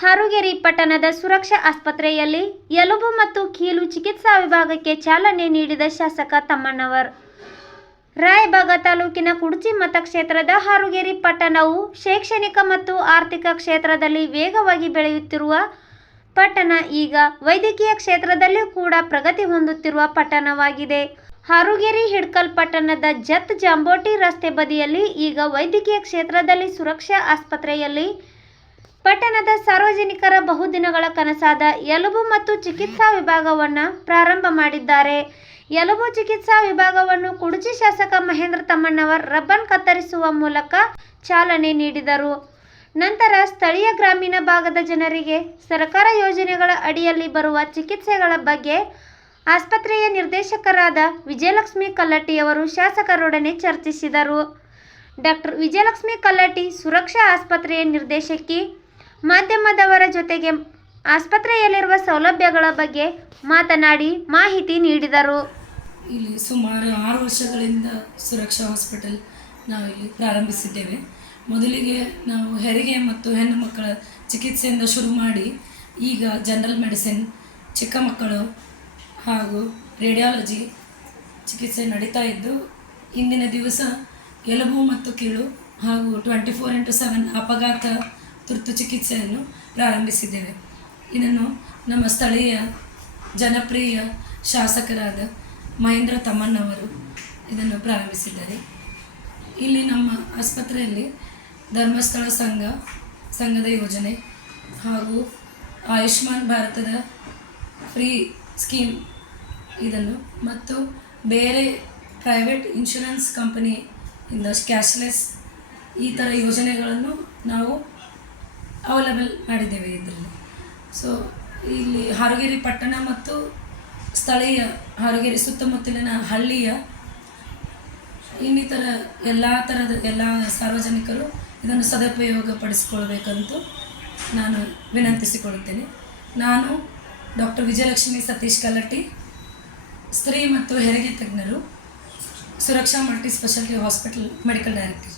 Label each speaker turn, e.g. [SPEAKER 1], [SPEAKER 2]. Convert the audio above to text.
[SPEAKER 1] ಹಾರುಗೆರೆ ಪಟ್ಟಣದ ಸುರಕ್ಷಾ ಆಸ್ಪತ್ರೆಯಲ್ಲಿ ಎಲುಬು ಮತ್ತು ಕೀಲು ಚಿಕಿತ್ಸಾ ವಿಭಾಗಕ್ಕೆ ಚಾಲನೆ ನೀಡಿದ ಶಾಸಕ ತಮ್ಮಣ್ಣವರ್. ರಾಯಬಾಗ ತಾಲೂಕಿನ ಕುಡ್ಚಿ ಮತಕ್ಷೇತ್ರದ ಹಾರುಗೇರಿ ಪಟ್ಟಣವು ಶೈಕ್ಷಣಿಕ ಮತ್ತು ಆರ್ಥಿಕ ಕ್ಷೇತ್ರದಲ್ಲಿ ವೇಗವಾಗಿ ಬೆಳೆಯುತ್ತಿರುವ ಪಟ್ಟಣ ಈಗ ವೈದ್ಯಕೀಯ ಕ್ಷೇತ್ರದಲ್ಲಿ ಕೂಡ ಪ್ರಗತಿ ಹೊಂದುತ್ತಿರುವ ಪಟ್ಟಣವಾಗಿದೆ. ಹರುಗೆರಿ ಹಿಡ್ಕಲ್ ಪಟ್ಟಣದ ಜತ್ ಜಾಂಬೋಟಿ ರಸ್ತೆ ಬದಿಯಲ್ಲಿ ಈಗ ವೈದ್ಯಕೀಯ ಕ್ಷೇತ್ರದಲ್ಲಿ ಸುರಕ್ಷಾ ಆಸ್ಪತ್ರೆಯಲ್ಲಿ ಪಟ್ಟಣದ ಸಾರ್ವಜನಿಕರ ಬಹುದಿನಗಳ ಕನಸಾದ ಎಲುಬು ಮತ್ತು ಚಿಕಿತ್ಸಾ ವಿಭಾಗವನ್ನು ಪ್ರಾರಂಭ ಮಾಡಿದ್ದಾರೆ. ಎಲುಬು ಚಿಕಿತ್ಸಾ ವಿಭಾಗವನ್ನು ಕುಡುಚಿ ಶಾಸಕ ಮಹೇಂದ್ರ ತಮ್ಮಣ್ಣವರ್ ರಬ್ಬನ್ ಕತ್ತರಿಸುವ ಮೂಲಕ ಚಾಲನೆ ನೀಡಿದರು. ನಂತರ ಸ್ಥಳೀಯ ಗ್ರಾಮೀಣ ಭಾಗದ ಜನರಿಗೆ ಸರ್ಕಾರ ಯೋಜನೆಗಳ ಅಡಿಯಲ್ಲಿ ಬರುವ ಚಿಕಿತ್ಸೆಗಳ ಬಗ್ಗೆ ಆಸ್ಪತ್ರೆಯ ನಿರ್ದೇಶಕರಾದ ವಿಜಯಲಕ್ಷ್ಮಿ ಕಲ್ಲಟ್ಟಿಯವರು ಶಾಸಕರೊಡನೆ ಚರ್ಚಿಸಿದರು. ಡಾಕ್ಟರ್ ವಿಜಯಲಕ್ಷ್ಮಿ ಕಲ್ಲಟ್ಟಿ ಸುರಕ್ಷಾ ಆಸ್ಪತ್ರೆಯ ನಿರ್ದೇಶಕಿ ಮಾಧ್ಯಮದವರ ಜೊತೆಗೆ ಆಸ್ಪತ್ರೆಯಲ್ಲಿರುವ ಸೌಲಭ್ಯಗಳ ಬಗ್ಗೆ ಮಾತನಾಡಿ ಮಾಹಿತಿ ನೀಡಿದರು.
[SPEAKER 2] ಇಲ್ಲಿ ಸುಮಾರು ಆರು ವರ್ಷಗಳಿಂದ ಸುರಕ್ಷಾ ಹಾಸ್ಪಿಟಲ್ ನಾವು ಇಲ್ಲಿ ಪ್ರಾರಂಭಿಸಿದ್ದೇವೆ. ಮೊದಲಿಗೆ ನಾವು ಹೆರಿಗೆ ಮತ್ತು ಹೆಣ್ಣು ಮಕ್ಕಳ ಚಿಕಿತ್ಸೆಯಿಂದ ಶುರು ಮಾಡಿ ಈಗ ಜನರಲ್ ಮೆಡಿಸಿನ್, ಚಿಕ್ಕ ಮಕ್ಕಳು ಹಾಗೂ ರೇಡಿಯಾಲಜಿ ಚಿಕಿತ್ಸೆ ನಡೀತಾ ಇದ್ದು, ಇಂದಿನ ದಿವಸ ಎಲುಬು ಮತ್ತು ಕೀಳು ಹಾಗೂ ಟ್ವೆಂಟಿ ಫೋರ್ ಇಂಟು ಸೆವೆನ್ ಅಪಘಾತ ತುರ್ತು ಚಿಕಿತ್ಸೆಯನ್ನು ಪ್ರಾರಂಭಿಸಿದ್ದೇವೆ. ಇದನ್ನು ನಮ್ಮ ಸ್ಥಳೀಯ ಜನಪ್ರಿಯ ಶಾಸಕರಾದ ಮಹೇಂದ್ರ ತಮ್ಮಣ್ಣವರು ಇದನ್ನು ಪ್ರಾರಂಭಿಸಿದ್ದಾರೆ. ಇಲ್ಲಿ ನಮ್ಮ ಆಸ್ಪತ್ರೆಯಲ್ಲಿ ಧರ್ಮಸ್ಥಳ ಸಂಘ, ಸಂಘದ ಯೋಜನೆ ಹಾಗೂ ಆಯುಷ್ಮಾನ್ ಭಾರತದ ಫ್ರೀ ಸ್ಕೀಮ್ ಇದನ್ನು ಮತ್ತು ಬೇರೆ ಪ್ರೈವೇಟ್ ಇನ್ಶೂರೆನ್ಸ್ ಕಂಪನಿಯಿಂದ ಕ್ಯಾಶ್ಲೆಸ್ ಈ ಥರ ಯೋಜನೆಗಳನ್ನು ನಾವು ಅವೈಲಬಲ್ ಮಾಡಿದ್ದೇವೆ ಇದರಲ್ಲಿ. ಸೊ ಇಲ್ಲಿ ಹಾರುಗೇರಿ ಪಟ್ಟಣ ಮತ್ತು ಸ್ಥಳೀಯ ಹಾರುಗೇರಿ ಸುತ್ತಮುತ್ತಲಿನ ಹಳ್ಳಿಯ ಇನ್ನಿತರ ಎಲ್ಲ ಥರದ ಎಲ್ಲ ಸಾರ್ವಜನಿಕರು ಇದನ್ನು ಸದುಪಯೋಗ ಪಡಿಸಿಕೊಳ್ಬೇಕಂತೂ ನಾನು ವಿನಂತಿಸಿಕೊಳ್ಳುತ್ತೇನೆ. ನಾನು ಡಾಕ್ಟರ್ ವಿಜಯಲಕ್ಷ್ಮಿ ಸತೀಶ್ ಕಲ್ಲಟ್ಟಿ, ಸ್ತ್ರೀ ಮತ್ತು ಹೆರಿಗೆ ತಜ್ಞರು, Suraksha multi speciality hospital medical director.